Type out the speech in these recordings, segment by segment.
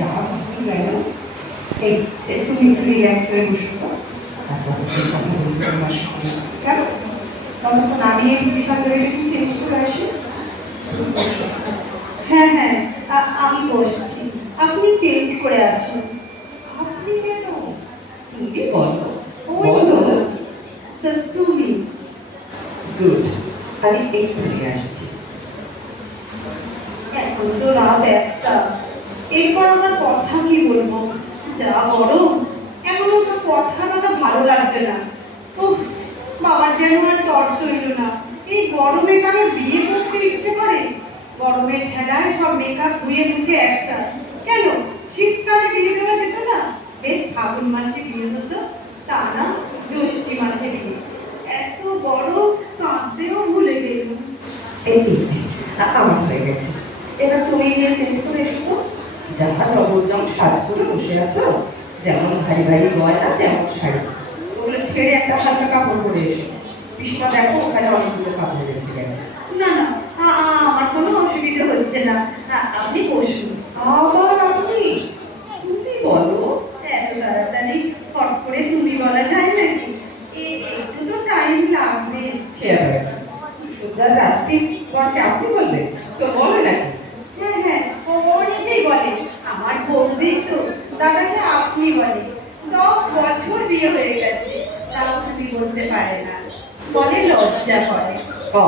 যা গেল এই তুমি একটু রিল্যাক্স হয়ে বসবো, তারপর কথা বলতে আমার সঙ্গে কেন ততক্ষণ আমি এই বিষয়টা একটু চেঞ্জ করে আসি। হ্যাঁ হ্যাঁ, আমি বসছি, আপনি চেঞ্জ করে আসুন। আপনি কেন? তুমি বলো বলো তো তুমি। গুড, আমি একটু নিয়ে আসছি। এখন তো রাত 1টা, এরপর আমার কথা কি বলবো, যা গরম, এখনো সব কথা ভালো লাগছে না। উফ, বাবার যেন আর তর্স হইল না। এই গরমে কারোর বিয়ে করতে ইচ্ছে করে? গরমের ঠেলায় সব মেকআপ ধুয়ে মুছে একসাথে। কেন শীতকালে বিয়ে দেওয়া যেত না? বেশ ফাগুন মাসে বিয়ে হতো, তা না জ্যৈষ্ঠী মাসে বিয়ে। এত গরম, কাঁদতেও ভুলে গেল। এই আমার হয়ে গেছে, এবার তুমি গিয়ে চেঞ্জ করে এসো। যাহা জবরদম সাজ করে বসে আছো, যেমন ভারী ভারী গয়না তেমন শাড়ি, ওগুলো ছেড়ে একটা হালকা কাপড় পরে এসো। পিসিমা দেখো ওখানে অনেকগুলো কাপড় রেখে গেছে। না না, আমার কোনো অসুবিধা হচ্ছে না, আপনি বসুন। আবার আপনি? তুমি বলো। এত তাড়াতাড়ি ফট করে তুমি বলা যায় নাকি? একটু তো টাইম লাগবে। সোজা রাত্রি পরকে আপনি বলবেন তো বলে নাকি? হ্যাঁ হ্যাঁ, ও নিজেই বলে, আমার বৌদি তো দাদাকে আপনি বলে। 10 বছর বিয়ে হয়ে গেছে, তাও তুমি বলতে পারে না, বলে লজ্জা করে। ও,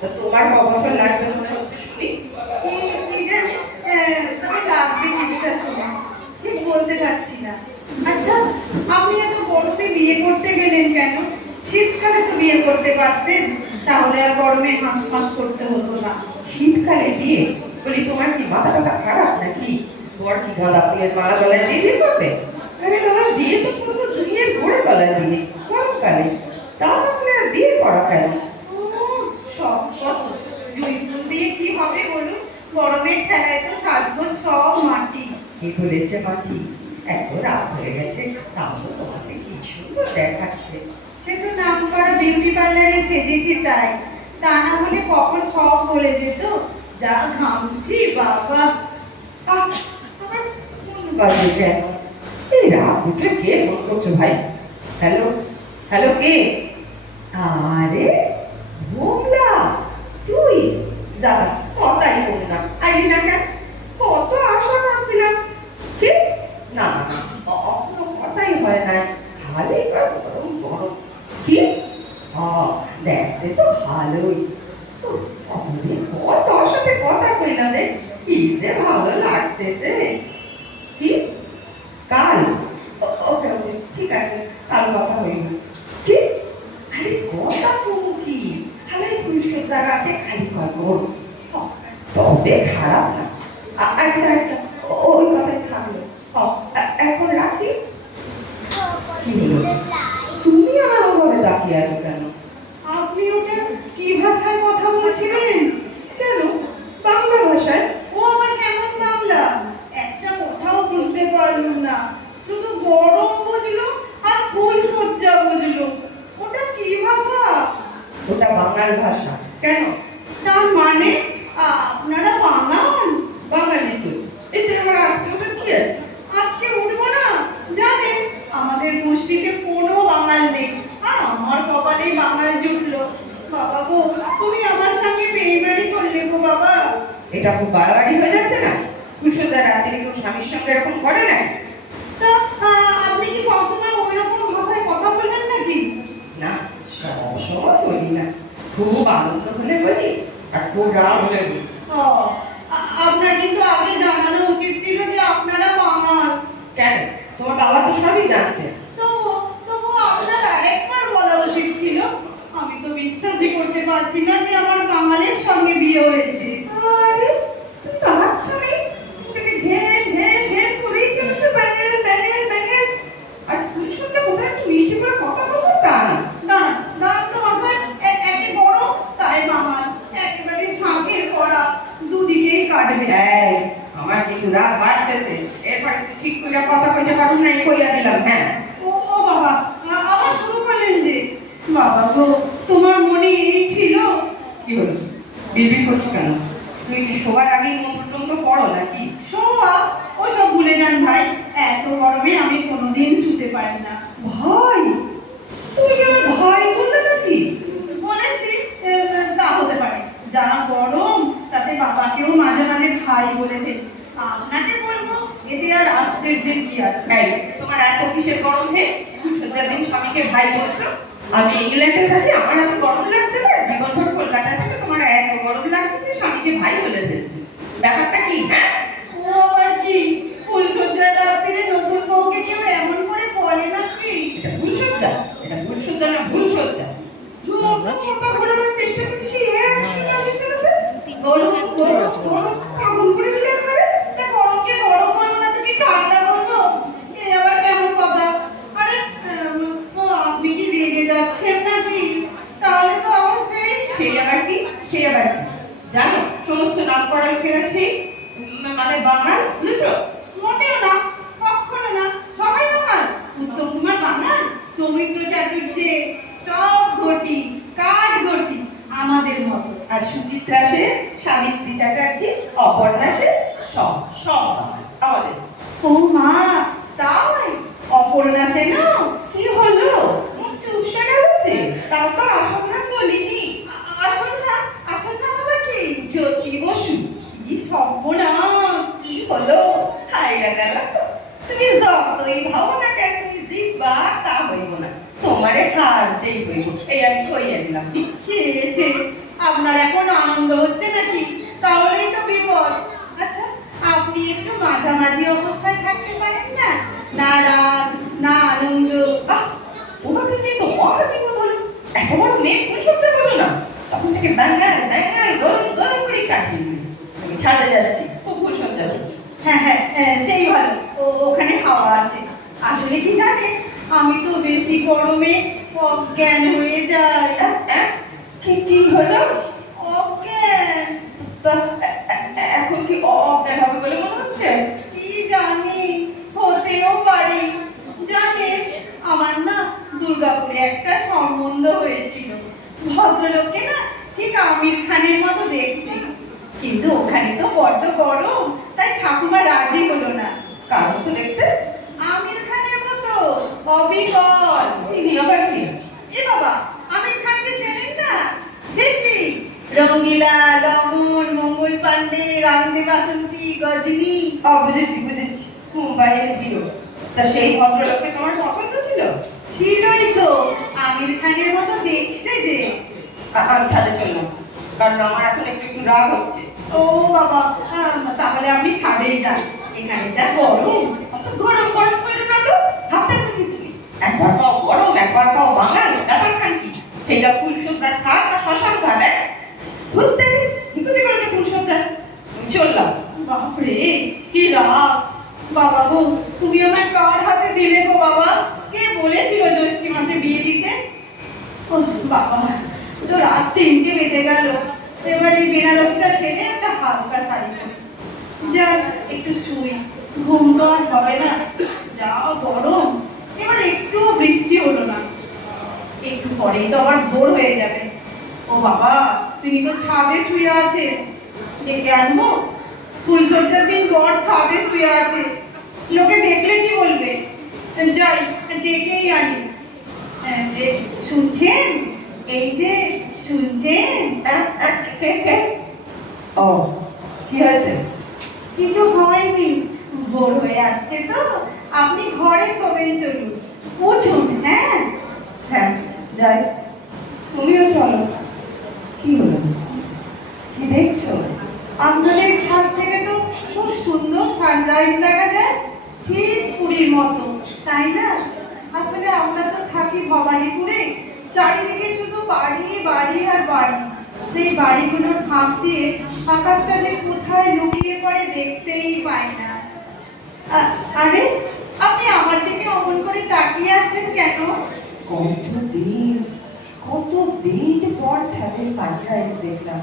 তো তোমার ক বছর লাগবে মনে হচ্ছে শুনি? কি জানি, তবে লাগবে কিছুটা সময়, ঠিক বলতে পারছি না। আচ্ছা, আপনি এত গরমে বিয়ে করতে গেলেন কেন? শীতকালে তো বিয়ে করতে পারতেন, তাহলে আর গরমে হাঁস করতে হতো না। শীতকালে বিয়ে? বলি তোমার কি মাথা টাথা খারাপ নাকি? বর কি গাঁদা ফুলের মালা গলায় দিয়ে বিয়ে করবে? আরে বাবা, বিয়ে তো করবো জুনিয়ের ঘোড়ে গলায় দিয়ে গরমকালে, তা না হলে আর বিয়ে করা কেন? সব কত জৈতুন দিয়ে কি হবে বলুন? গরমের ঠেলায় তো সাজগোজ সব মাটি। কি বলেছে মাটি? এত রাত হয়ে গেছে, তাও তো তোমাকে কি সুন্দর দেখাচ্ছে। সে তো নাম করা বিউটি পার্লারে সেজেছি তাই, তা না হলে কখন সব বলে যেত। যা ঘামছি বাবা। আহ, আমার মন বাজে কেন? এই রাত উঠে কে ফোন করছো ভাই? হ্যালো, হ্যালো, কে? আরে ভোমলা, তুই? যা, কথাই বল না, আইলি না কেন? কত আশা করছিলাম। কে? না না না, অখনো কথাই হয় নাই, খালি গরম গরম। কি? দেখতে তো ভালোই। কতদিন পর তোর সাথে কথা কইলাম রে, কি যে ভালো লাগতেছে। কি? কাল? ওকে ওকে, ঠিক আছে, কাল কথা হইল। কি? আরে কথা কমু কি, খালি পুলিশের জায়গাতে খালি কথা বল। তবে খারাপ না। আচ্ছা আচ্ছা, ওই কথাই থাকলো। এখন রাখি। কি হলো? তুমি আমার ওভাবে তাকিয়ে আছো কেন? আপনি ওটা কি ভাষায় কথা বলছিলেন? কেন বাংলা ভাষায়? ও আমার কেমন বাংলা, একটা কথাও বুঝতে পারলুম না, শুধু গরম বুঝলো আর ফুল সজ্জা বুঝলো। ওটা কি ভাষা? ওটা বাঙাল ভাষা। কেন? তার মানে আপনারা বাঙাল? বাঙালি তো, এতে আমার আত্মীয়টা কি আছে? আজকে উঠবো না? জানেন, আমাদের গোষ্ঠীতে কোনো বাঙাল নেই, আর আমার কপালে বাঙাল জুটলো। বাবা গো, তুমি আমার সঙ্গে বেইমানি করলে গো বাবা। এটা খুব বাড়াবাড়ি হয়ে যাচ্ছে না? কুশলদা রাত্রি কেউ স্বামীর সঙ্গে এরকম করে না? তা আপনি কি সবসময় ওই রকম ভাষায় কথা বলবেন নাকি? না, সবসময় বলি না, খুব আনন্দ হলে বলি, আর খুব রাগ হলে বলি। ও, আপনার কিন্তু আগে জানানো উচিত ছিল যে আপনারা বাঙাল। কেন? তোমার বাবা তো সবই জানতে। তবু আপনার আরেকবার বলা উচিত ছিল। আমি তো বিশ্বাসই করতে পারছি না যে আমার বাঙালির সঙ্গে বিয়ে হয়েছে। আরে তুমি তো আচ্ছা নেই, থেকে ঘেন ঘেন ঘেন করেই চলছে, ব্যাঙেল ব্যাঙেল ব্যাঙেল। আর পুলিশ হচ্ছে কোথায় একটু মিষ্টি করে কথা বলবো তা না। দাঁড়ান তো মশাই, একে গরম তাই বাঙাল, একেবারে শাঁখের করা, দুদিকেই কাটবে। এই, আমার কিন্তু রাগ বাড়তেছে, এরপর ঠিক করে কথা কইতে পারুন না, এই কইয়া দিলাম। হ্যাঁ, ও বাবা, আবার শুরু করলেন যে? বাবা গো, তোমার মনে এই ছিল? কি হলো? বিড়বিড় করছো কেন? তুমি কি সবার আগেই মন্ত্রতন্ত্র পড়ো নাকি? শোয়া, ও পারি না। ভাই, তুমি কি আমার ভাই বললে নাকি? বলেছি তা হতে পারে। যা গরম তাতে বাবাকেও মাঝে মাঝে ভাই বলে ফেলি। আপনাকে বলবো এতে আর আশ্চর্যের কি আছে? এই, তোমার এত কিসের গরম হে? সজ্জার দিন স্বামীকে ভাই বলছো? আমি ইংল্যান্ডে থাকি, আমার এত গরম লাগছে না। জীবনভর কলকাতা থেকে তোমার এত গরম লাগছে যে স্বামীকে ভাই বলে ফেলছো। ব্যাপারটা কি? হ্যাঁ, ও আবার কি? ফুলসজ্জার রাত্রিরে নতুন বউকে কেউ এমন করে বলে নাকি? এটা ভুল সজ্জা, এটা ভুল সজ্জা না, ভুল সজ্জা। ঘোরানোর চেষ্টা করছি, গরম গরম গরম পাগল করে দিলে একবারে। তা গরমকে গরম করবো না তো কি ঠান্ডা করবো? এ আবার কেমন কথা? আরে ও আপনি কি রেগে যাচ্ছেন নাকি? তাহলে তো আমার সেই আবার কি? সেই আবার কি? জানো, সমস্ত নাম করা লোকেরা সেই মানে বাঙাল, বুঝেছো? মোটেও না, কখনো না। সবাই বাঙাল। উত্তম কুমার বাঙাল, সৌমিত্র চাটুর্যে সব ঘটি, কাঠ ঘটি আমাদের মতো। আর সুচিত্রা সেন, সাবিত্রী চ্যাটার্জি, অপর্ণা সেন, সব সব বাঙাল আমাদের। ও মা, তাই? অপর্ণা সেনও? কি হলো? মুখ চুপসে গেছে? তাও তো আসল নাম বলিনি। আসল না, আসল না আবার কি? জ্যোতি বসু। কি সর্বনাশ! কি হলো? হাইরা গেল তো। তুমি যতই ভাবো না কেন, তুমি জিব্বা তা হইব না, তোমারে হারতেই হইব। এই আমি কইয়া দিলাম। খেয়েছে। আপনার এখন আনন্দ হচ্ছে নাকি? তাহলেই তো বিপদ। আচ্ছা, আপনি একটু মাঝামাঝি অবস্থায় থাকতে পারেন না? না রাগ, না আনন্দ। আহ, ওনাকে নিয়ে তো মহা বিপদ হলো। এত বড় মেয়ে পুরুষ সহ্য করলো না, তখন থেকে ব্যাঙ্গাল ব্যাঙ্গাল গরম গরম করে কাটিয়ে দিল। আমি ছাদে যাচ্ছি, খুব ভুল সজ্জা হচ্ছে। হ্যাঁ হ্যাঁ সেই ভালো। ওখানে হাওয়া আছে। আসলে কি জানেন, আমি তো বেশি গরমে অজ্ঞান হয়ে যাই। কি কি হলো? অজ্ঞান। তা এখন কি অজ্ঞান হবে বলে মনে হচ্ছে? কি জানি, হতেও পারে। জানেন, আমার না দুর্গাপুরে একটা সম্বন্ধ হয়েছিল। ভদ্রলোককে না ঠিক আমির খানের মতো দেখতে, কিন্তু ওখানে তো বড্ড গরম, তাই ঠাকুমা রাজি হলো না। কারণ তো দেখছে আমির খানের মতো অবিকল। তিনি আবার কি? এ বাবা, আমির খানকে চেনেন না? সে কি রঙ্গিলা, লবণ, মঙ্গল পান্ডে, রামদেব বাসন্তী, গজনী। বুঝেছি বুঝেছি, মুম্বাইয়ের বিরো। তা সেই ভদ্রলোককে তোমার পছন্দ ছিল? ছিলই তো, আমির খানের মতো দেখতে যে। আমি ছাদে চললাম, কারণ আমার এখন একটু একটু রাগ হচ্ছে। ও বাবা, তাহলে আপনি ছাদেই যান। এখানে যা গরম। অত গরম গরম করে না তো, ভাবতেছো কি তুমি? একবার কাও গরম, একবার কাও বাঙাল, ব্যাপার খান কি? সেইটা ফুল সজ্জার খাট না শ্মশান ঘাট? ঘুরতে নিকুচি করেছে ফুল সজ্জার। চললাম। বাপরে, কি রাগ! বাবা গো, তুমি আমার কার হাতে দিলে গো বাবা? কে বলেছিল জ্যৈষ্ঠ মাসে বিয়ে দিতে? ও বাবা, তো রাত 3টে বেজে গেল। এবার এই বেনারসিটা ছেড়ে একটা হালকা শাড়ি পরি। যাক, একটু শুই। ঘুম তো আর হবে না, যা গরম। এবার একটু বৃষ্টি হলো না, একটু পরেই তো আবার ভোর হয়ে যাবে। ও বাবা, তিনি তো ছাদে শুয়ে আছে। ডেকে আনবো? ফুলসজ্জার দিন বর ছাদে শুয়ে আছে, লোকে দেখলে কি বলবে? যাই, ডেকেই আনি। শুনছেন? এই যে শুনছেন? ও, কি হয়েছে? কিছু হয়নি। ভোর হয়ে আসছে তো, আপনি ঘরে শোবেন, চলুন। উঠুন। হ্যাঁ হ্যাঁ, যাই। তুমিও চলো। কি হলো? কি দেখছো? আপনাদের ছাদ থেকে তো খুব সুন্দর সানরাইজ দেখা যায়, ঠিক পুরীর মতো, তাই না? আসলে আমরা তো থাকি ভবানীপুরে, চারিদিকে শুধু বাড়ি বাড়ি আর বাড়ি। সেই বাড়িগুলোর ফাঁক দিয়ে আকাশটা যে কোথায় লুকিয়ে পড়ে দেখতেই পাই না। আরে, আপনি আমার দিকে অমন করে তাকিয়ে আছেন কেন? কতদিন কতদিন পর ছাদে সানরাইজ দেখলাম।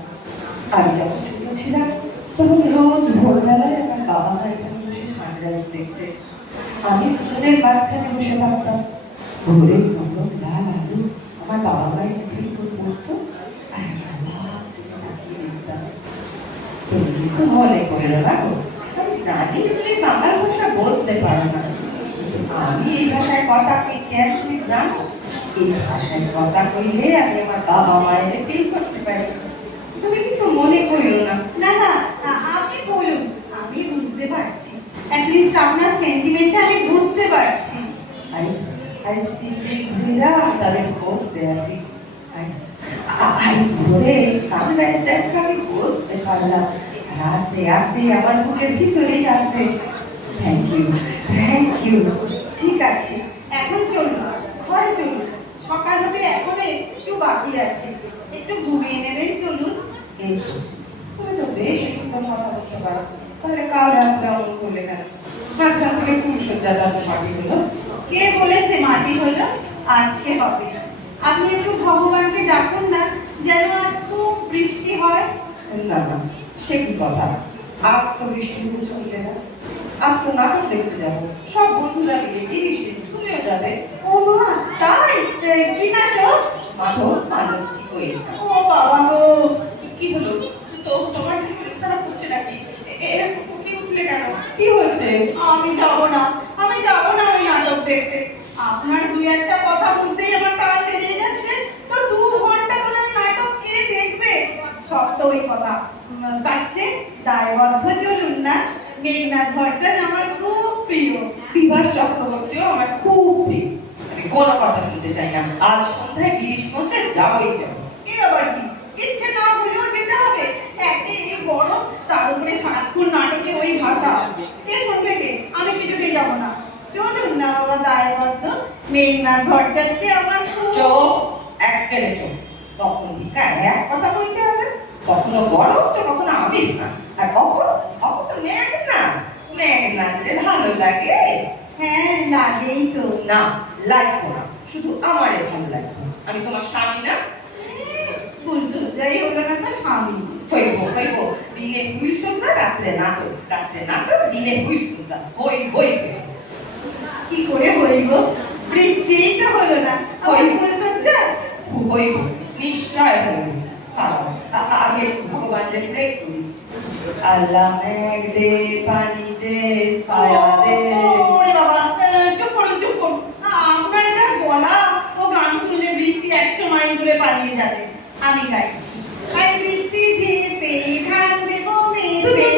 আমি যখন ছোট ছিলাম তখন রোজ ভোরবেলায় আমার বাবা মা এখানে বসে সানরাইজ দেখতে। আমি দুজনের মাঝখানে বসে থাকতাম। ভোরের নরম লাল আলু আমার বাবা মায়ের মুখের উপর পড়তো, আর আমি অবাক চোখে তাকিয়ে দেখতাম। তুমি কিছু মনে করো না গো, আমি জানি তুমি বাংলা ভাষা বলতে পারো না, কিন্তু আমি এই ভাষায় কথা কই কেন তুই জানো? এই ভাষায় কথা কইলে আমি আমার বাবা মায়ের ফিল করতে পারি। তুমি কিছু মনে করিও না। না না, আপনি বলুন, আমি বুঝতে পারছি। অ্যাটলিস্ট আপনার সেন্টিমেন্টটা আমি বুঝতে পারছি। Ai, ai si brillava le cose, ai ধরে আমরা দেখা করতে পারলাম। আছে আমার বুকের ভিতরেই আছে। Thank you. ঠিক আছে, এখন চলুন, ঘরে চলুন। সকাল হতে এখনো একটু বাকি আছে, একটু ঘুমিয়ে নেবেন, চলুন। এসো, তুমি তো বেশ সুন্দর কথা বলতে পারো। তাহলে কাল রাত্রে অমন করলে কেন? মাঝখান থেকে ফুলসজ্জাটা তো মাটি হলো। কে বলেছে মাটি হলো? আজকে হবে। আপনি একটু ভগবানকে ডাকুন না, যেন আজ খুব বৃষ্টি হয়। না না, সে কি কথা? আজ তো বৃষ্টি চলবে না। আজ তো নাটক দেখতে যাবো, সব বন্ধুরা মিলে গিয়ে তুমিও যাবে। ও মা, তাই? কি নাটক? মাধব মানব ঠিক হয়েছে। ও বাবা গো! কি হলো? তো তোমার কি শরীর খারাপ হচ্ছে নাকি? এরকম কি উঠলে কেন? কি হয়েছে? আমি যাব না, আমি যাব না ওই নাটক দেখতে। আপনার দুই একটা কথা বুঝতেই আমার প্রাণ বেরিয়ে যাচ্ছে। তো 2 ঘন্টা ধরে নাটক কে দেখবে? সব তো ওই কথা। তার চেয়ে দায়বদ্ধ চলুন না। মেঘনাথ ভট্টাচার্য আমার খুব প্রিয়। বিভাস চক্রবর্তীও আমার খুব প্রিয়। আমি কোনো কথা শুনতে চাই না। আজ সন্ধ্যায় গিরিশ মঞ্চে যাবোই যাবো। এ আবার কি? ইচ্ছে না হলেও যেতে হবে। একে এই বড়, তার উপরে সারাক্ষণ নাটকে ওই ভাষা। কে শুনবে কে? আমি কিছুতেই যাব না। চলুন না বাবা, দায়বদ্ধ। মেঘনাথ ভট্টাচার্য আমার খুব। চোখ একেবারে চোখ। তখন ঠিক এক কথা বলতে আছে, কখনো গরম তো কখনো আবির না। আর কখন কখন তো মেঘনা দিলে ভালো লাগে। হ্যাঁ, লাগেই তো। না, লাগবো না, শুধু আমারে ভালো লাগবে। আমি তোমার স্বামী না? ফুলসজ্জাই হলো না তো স্বামী। হইব। দিনে হুইল সজ্জা, রাত্রে নাটক, দিনে হুইল সজ্জা। হই। কি করে হইব? বৃষ্টিই তো হলো না, ওই ফুলসজ্জা। হইব, নিশ্চয় হইব। আগে ভগবানকে প্রে করি। আল্লাহ মেঘ দে, পানি দে, ছায়া দে। ওরে বাবা, চুপ করুন। আপনার যা গলা, ও গান শুনলে বৃষ্টি 100 মাইল দূরে পালিয়ে যাবে। আমি গাইছি। আই বৃষ্টি ঝেপে ধান দেবো মেপে।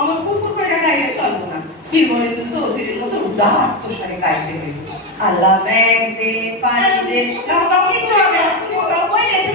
আমার কুকুর পেটা গাইলে চলবো না। কি বলে তো চৌধুরীর মতো উদাত্ত স্বরে গাইতে হইব। আল্লাহ মেঘ দে, পানি দে। কিচ্ছু হবে না, ওই নেশে